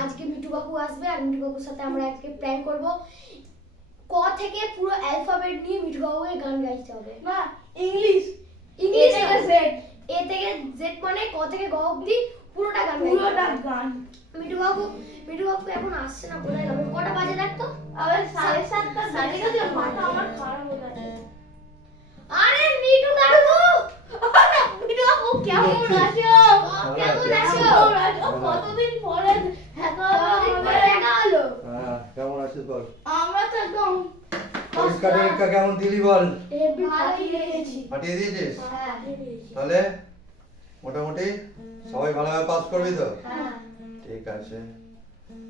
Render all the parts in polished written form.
আজকে মিঠু বাবু আসবে আর মিঠু বাবুর সাথে আমরা আজকে প্র্যাঙ্ক করব। ক থেকে পুরো অ্যালফাবেট নিয়ে মিঠু বাবুকে গান গাইতে হবে। না ইংলিশ থেকে জেড, এ থেকে জেড মানে ক থেকে গ অবধি পুরোটা গান গাইতে হবে। পুরোটা গান। মিঠু বাবু এখন আসছে না, বোঝা যাবে। কটা বাজে দেখ তো? আবার 7:30টা সাড়ে গেছে, মাথা আমার খারাপ হয়ে যাচ্ছে। আরে মিঠু কাকু, মিঠু বাবু কেমন আছো? কেমন আছো? কতদিন পরে দেখা হলো। কেমন আছিস বল? আমরা তো একদম পরীক্ষা টরীক্ষা কেমন দিলি বল? ফাটিয়ে দিয়েছি। ফাটিয়ে দিয়েছিস? হ্যাঁ তাহলে মোটামুটি সবাই ভালোভাবে পাস করবি তো? হ্যাঁ। ঠিক আছে।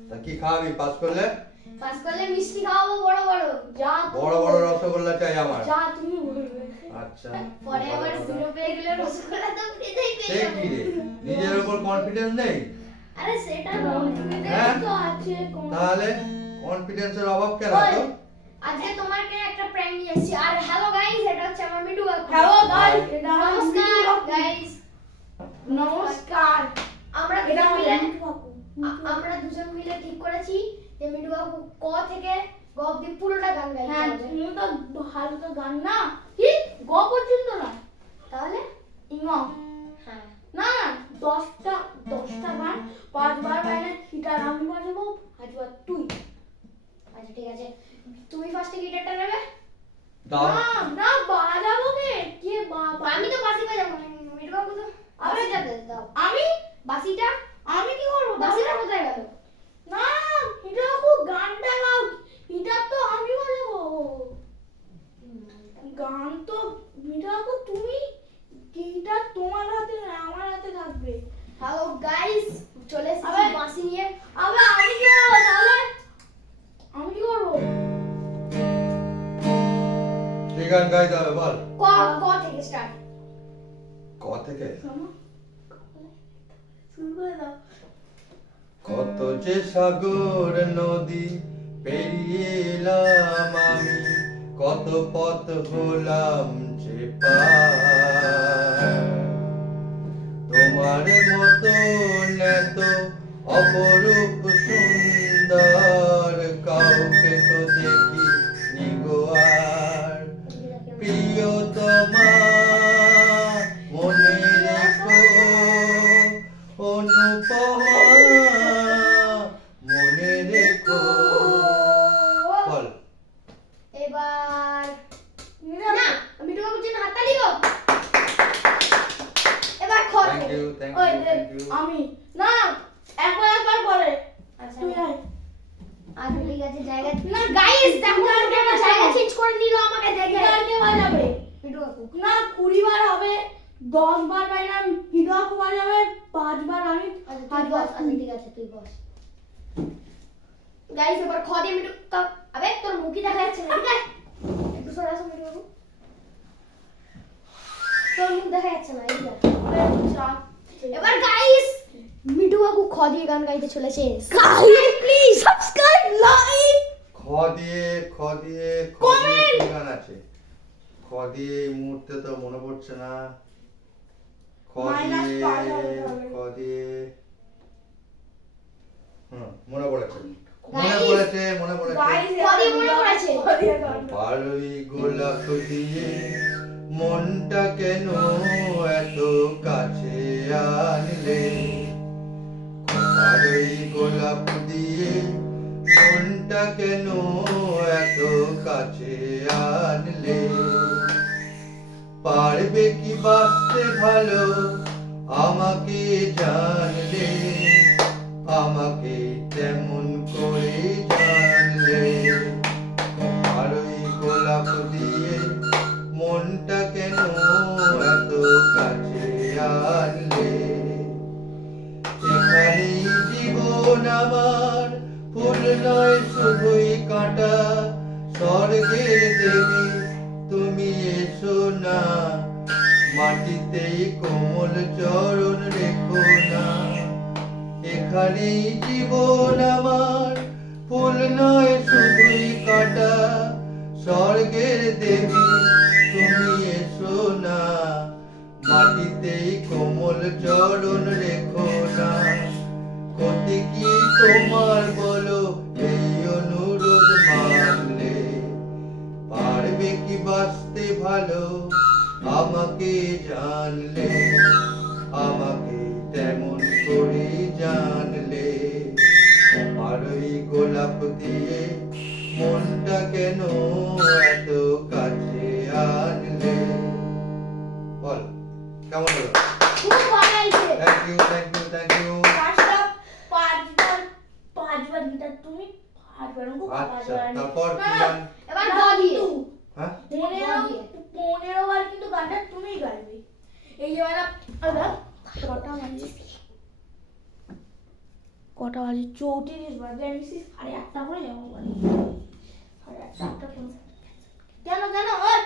তা কি খাওয়াবি পাস করলে? পাস করলে মিষ্টি খাওয়াবো বড় বড়। যা বড় বড় রসগোল্লা চাই আমার। যা তুমি বলবে। আচ্ছা। পরে আবার জিরো পেয়ে গেলে রসগোল্লা তো ফ্রিতেই সে পেয়ে কি যাবো। রে? নিজের উপর কনফিডেন্স নেই? আরে সেটা না, হ্যাঁ? তো আছে তাহলে কনফিডেন্সের অভাব কেন তো? আজকে তোমাকে একটা প্র্যাঙ্ক নিয়ে এসেছি। আর হ্যালো গাইস, এটা হচ্ছে আমার মিঠু কাকু। হ্যালো গাইস, এটা আমার নমস্কার মিঠু কাকু। গাইস। নমস্কার। আমরা এটা দুজন আমার মিলে মিঠু কাকু। আমরা দুজন মিলে ঠিক করেছি যে মিঠু কাকু ক থেকে গ অবধি পুরোটা গান গাইতে হ্যাঁ, হবে। তুমি তো ভালো তো গান না। কি? গ পর্যন্ত না। তাহলে ইং। হ্যাঁ না, 10টা গান 5বার বাইরে গিটার আমি বাজাবো, 5বার তুই। আচ্ছা ঠিক আছে, তুমি ফার্স্টে গিটারটা নেবে। দাও। না বাজাবো কে? কে আমি তো বাঁশি বাজাবো। মিঠু কাকু তো আরে বাঁশিটা দাও। আমি বাঁশিটা আমি কি করব? বাঁশিটা কোথায় গেল? না, এটা খুব গানটা গাও। গিটার তো আমি বাজাবো। গান তো মিঠাকু তুমি, গিটার তোমার হাতে না আমার হাতে থাকবে। হ্যালো গাইস, চলে এসেছি আবার- বাঁশি নিয়ে। আবার আমি কি করবো তাহলে? আমি কি করবো? কি গান গাইতে হবে বল? ক ক থেকে স্টার্ট। ক থেকে? শোনো, শুরু করে দাও। কত যে সাগর নদী পেরিয়ে এলাম আমি, কত পথ হলাম যে পার। তোমার মতো এত অপরূপ সুন্দর কাউকে তো দেখি নিগো আর। প্রিয়তমা মনে রেখো, অনুপমা মনে রেখো। বল। এবার না, মিঠু কাকুর জন্য হাততালি গো। এবার খ থ্যাংক থেকে। ইউ থ্যাংক ওই ইউ থ্যাংক ইউ। আমি না, একবার পরে আচ্ছা তুই আয়। আচ্ছা ঠিক আছে, জায়গা না গাইস, দেখো ওটা জায়গা চেঞ্জ করে নিল আমাকে দেখে। গিটার কে বাজাবে? মিঠু কাকু না, 20 বার হবে। 10 বার বাইরে হিরো বাজাবে, 5 বার আমি। আচ্ছা তুই বস। আচ্ছা ঠিক আছে তুই বস। গাইস এবার খ দিয়ে মিঠু কাকু। আবে তোর মুখই দেখা যাচ্ছে না, ঠিক আছে? একটু সরে আসো মিঠু কাকু, তোর মুখ দেখা যাচ্ছে না, এই দেখ। এবার গাইস মিঠু কাকু খ দিয়ে গান গাইতে চলেছে। Subscribe please, subscribe, like. খ দিয়ে কি গান আছে? খ দিয়ে এই মুহূর্তে তো মনে পড়ছে না। খ Minus দিয়ে পাঁচ হবে তাহলে। খ দিয়ে মনে পড়েছে গাইস খ দিয়ে মনে পড়েছে। বারোই গোলাপ দিয়ে মনটা কেন এত কাছে আনলে? বারোই গোলাপ দিয়ে মনটা কেন এত কাছে আনলে? পারবে কি বাঁচতে ভালো আমাকে জানলে? আমাকে তেমন করে জানলে? বারোই গোলাপ দিয়ে মনটা কেন এত কাছে আনলে? এখানেই জীবন আমার, ফুল নয় শুধুই কাঁটা। স্বর্গের দেবী তুমি এসো না, মাটিতেই কোমল চরণ রেখো না। এখানেই জীবন আমার, ফুল নয় শুধুই কাঁটা। স্বর্গের দেবী তুমি এসো না, মাটিতেই কোমল চরণ রেখো না। ক্ষতি কি তোমার বলো এই অনুরোধ মানলে পারবে কি বাঁচতে ভালো আমাকে জানলে আমাকে তেমন করে জানলে আর ওই গোলাপ দিয়ে মনটা কেন এত কাছে আনলে বল কেমন হলো খুব ভালো হয়েছে। থ্যাংক ইউ থ্যাংক ইউ পাঁচটা পাঁচবার গিটার তুমি পাঁচবার অঙ্ক আচ্ছা পাঁচবার তারপর কি না, গান এবার না, গ দিয়ে। কিন্তু হ্যাঁ 15 বার কিন্তু গানটা তুমিই গাইবে এই যে মানে কটা বাজে 34 বাজে আমি 8:30 করে যাবো বাড়ি 8:30 কেন কেন ওই